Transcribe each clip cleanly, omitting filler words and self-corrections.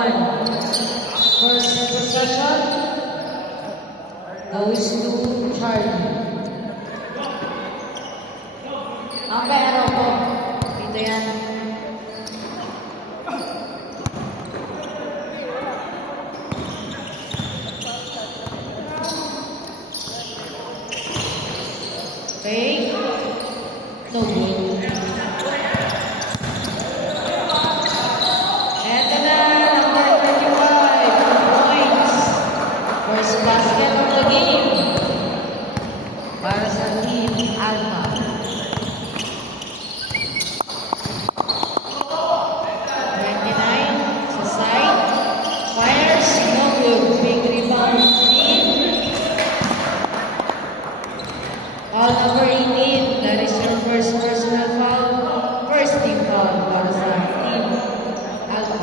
1. First possession goes to Charlie. Okay, ano po? Dito yan. Okay. No good. Eto na, number 25, 2 points. First basket of the game. Para sa Team Alpha. 29 sa side. Fires, no good. Big rebound team. Foul number 18. That is your first personal foul. First team foul para sa Team Alpha.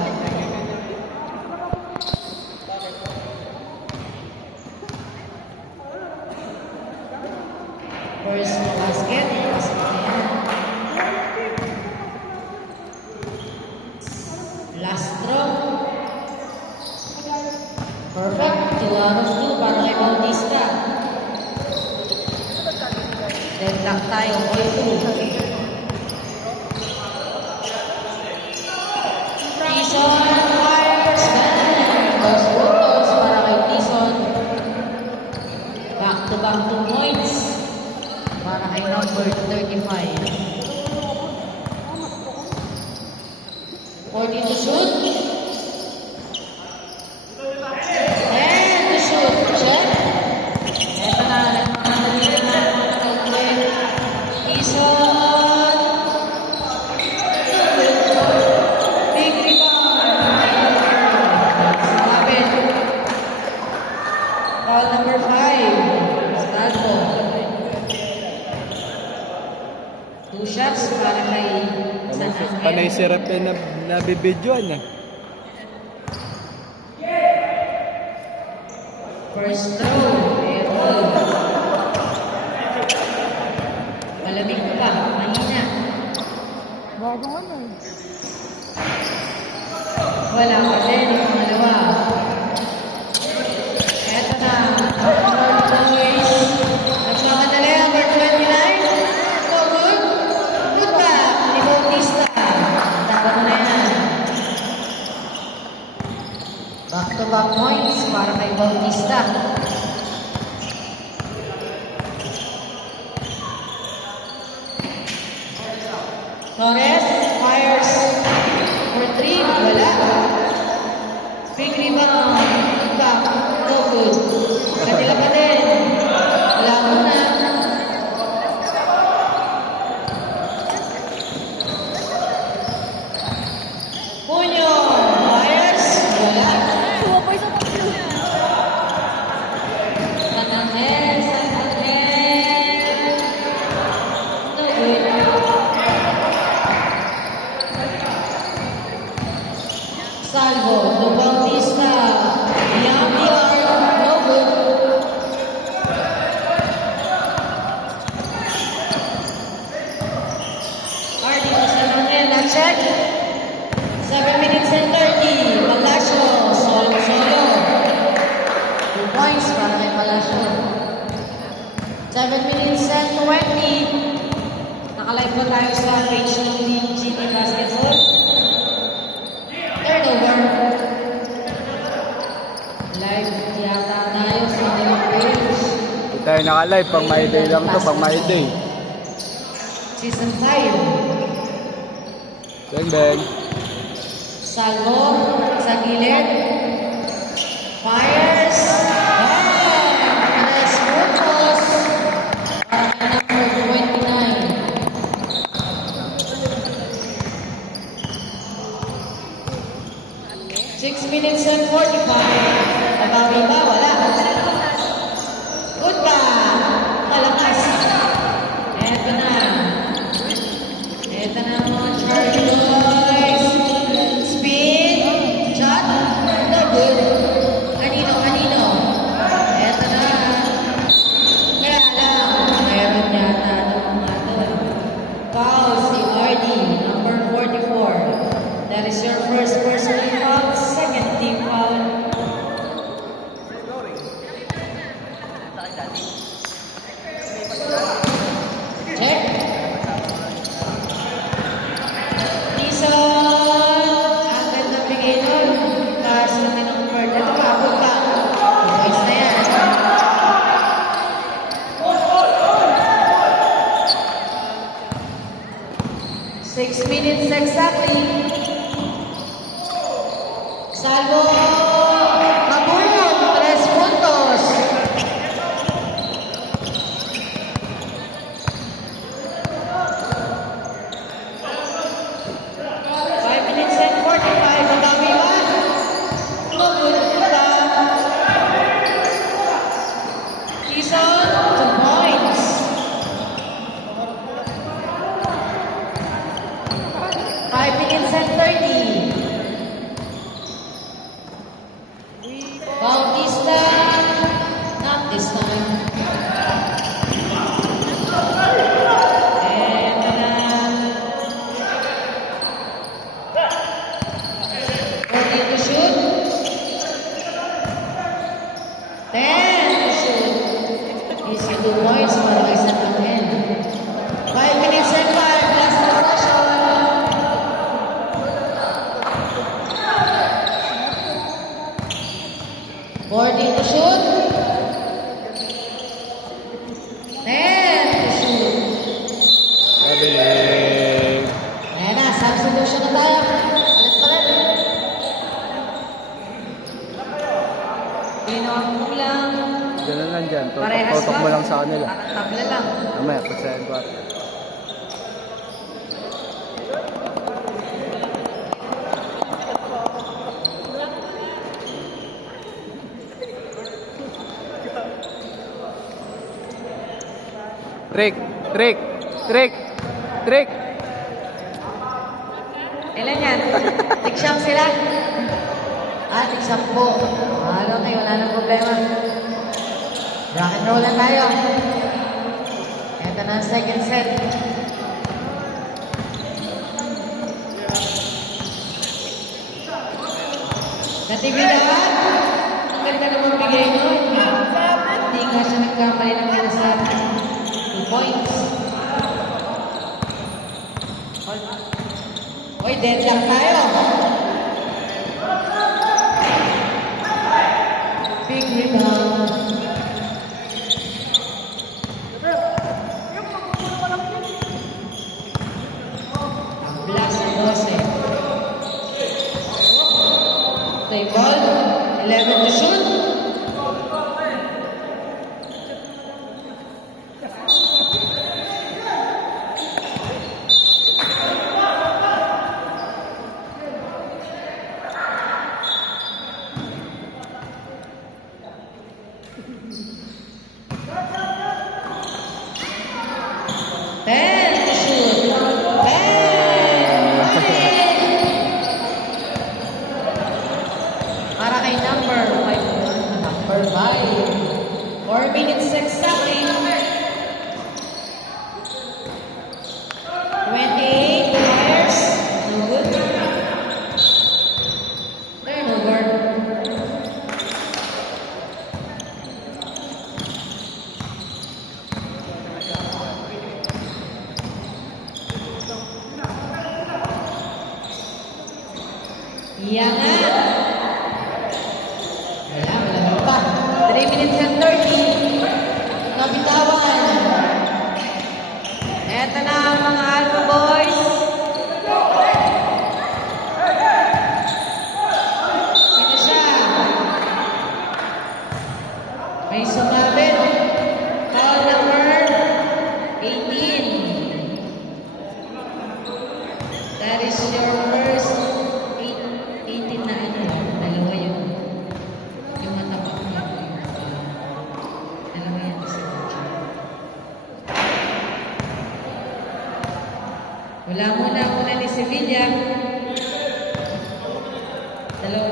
First basket. Pasok na yan. Last throw. Perfect. 2 out of 2 para kay Bautista. Then lock tayo. All 2. Tison fires. Dos puntos para kay Tison. Back to 2 points para kay number 35. 40 to shoot. And to shoot. Check. Ito na. Nagmamadali na. Tison. Big rebound. Sabi. Foul number 5. Stado. 2 shots para kay San Angel. Panay sirap na nabibidyoan niya. First throw. Ito. Malamig pa. Mahina. Bago ano eh. Wala pa din ang dalawa. Eto na. Nagmamadali. Number 29. No good. Good back. Ni Bautista. Tama mo na yan. Back-to-back points para kay Bautista. Torres fires for 3. Wala. Big rebound. Back. No good. Kanila pa din. Wala muna. Punyo. Fires. Wala. San Angel. San Angel. No good. Salvo, no Bautista, beyond the arc, no good. Ardino San Angel, na check. 7 minutes and 30. Palacio, solo. 2 points para kay Palacio. 7 minutes and 20. Nakalive po tayo sa page ng Team GT Basketball. Turnover. Live yata tayo sa kanilang page. Hindi tayo naka-live. Pang my day lang to. Pang my day. Season 5. Bang bang. Salvo sa gilid. Fires. Nice purpose. Number 29. 6 minutes and 45. Nabawi ba? Wala. Good pa. Malakas. Eto na. Eto na mga Charlie boys. Spin. Shot. No good. Kanino? Eto na. Kaya lang. Meron yata mga doon. Foul si RD. Number 44. That is your first personal foul. Second Salvo Mabuyong, 3 puntos. Five minutes and 45, magawiwan. Mabuta. Quezon, 2 points. 5 minutes and 30. Bautista, not this time. And ready to shoot. 10 to shoot. Easy 2 points para kay San Angel. 5 minutes and 5, last possession. 40 to shoot. 10 to shoot. Galing. Ayan na, substitution na tayo. Palit-palit. Pino ang kulang. Diyan na lang dyan. Parehas Tutok mo lang sa kanila. Tabla lang. Mamaya, pasayan ko. Trick! Trick! Trick! Trick! Ilan yan? Tiksam sila? Tiksam po. Okay, wala nang problema. Rock and roll lang tayo. Ito na ang second set. Natividad. Ang ganda naman bigay nun. Hindi nga siya nagkamali ng minasa. 2 points. Oy, deadlock tayo. Big rebound. Ang blast ng 12. Play ball. 11 to shoot. Para kay number 5. Number 5. 4 minutes exactly. 28 players. No good. Turnover. Iyangan. Wala pa. 3 minutes and 30. Nabitawan. Eto na ang mga Alpha Boys. Sino siya? May sumabit. Foul number 18. That is your first 18 na ano. Dalawa yung matapak na dalawa yan sa coach. Wala muna ni Sevilla. Dalawa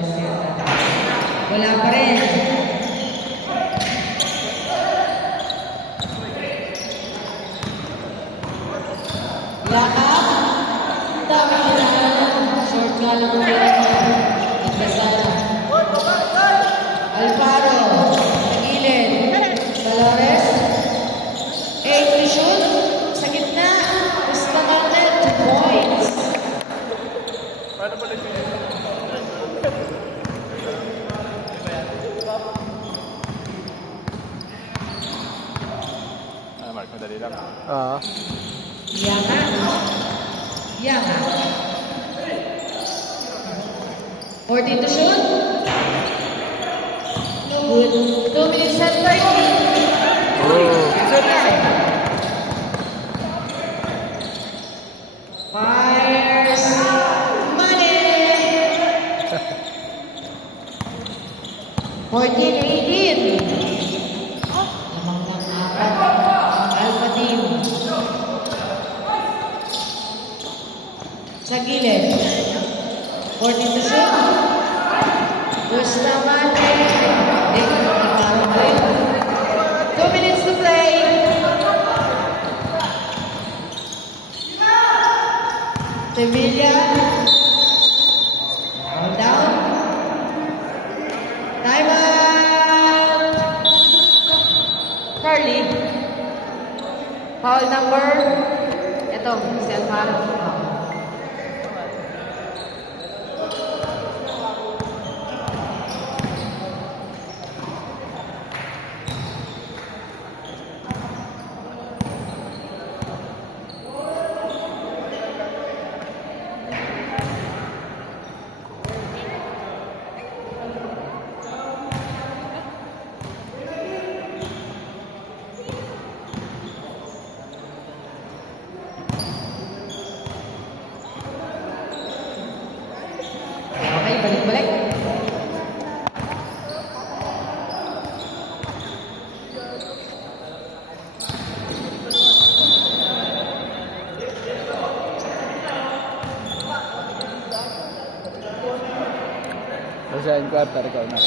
siya. Wala pa rin. Lakap. Dami na. Short nga lang ang pera niya. Nagkasala. Alfaro. Gilid. Dolores. 8 to shoot. Sa gitna. Gusto ka net. 2 points. Mark, madali lang. Yama. Yama. 14 to shoot. No good. 2 minutes and 30. Oh. Fires money. 14-18. Lamang ng apat ang Alpha Team. Sa gilid. 14 to shoot. Bustamante. Ikaw rin. 2 minutes to play. Sevilla. All down. Time out. Carly. Foul number. Ito, si Alvaro. Okay, balik-balik. Basahin ko after ikaw na.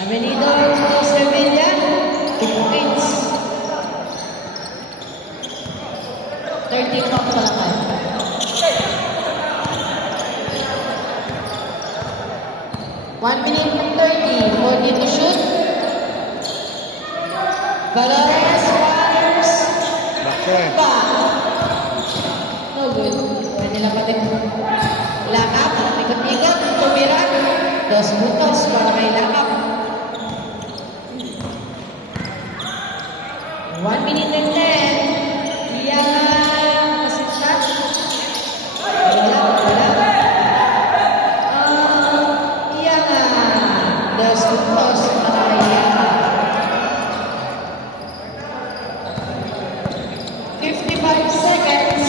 Avenido Sevilla, 2 points. 13 pa palakan. One minute and 30. 14 to shoot. Valores fires. Bakit? Back. No good. Pwede lang pati. Lakap. Ikot-ikot. Tumira. 2 puntos para kay Lakap. 1 minute and 10. Yang masita. Wala. Yang 2 puntos para kay Yang. 55 seconds.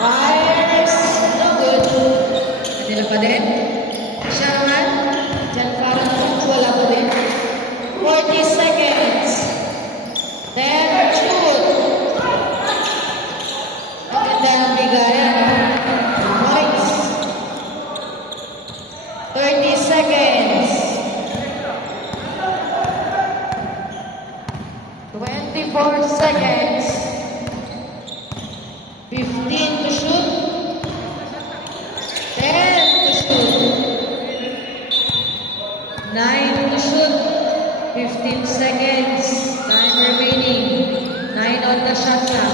Fires. No good. Kanila pa din. Siya naman. Diyan parang wala pa din. 40 seconds. 10 shoot. Maganda ang bigayan. 2 points. 30 seconds. 24 seconds. 15 to shoot. 10 to shoot. 9 to shoot. 15 seconds. Time remaining. 9 on the shot clock.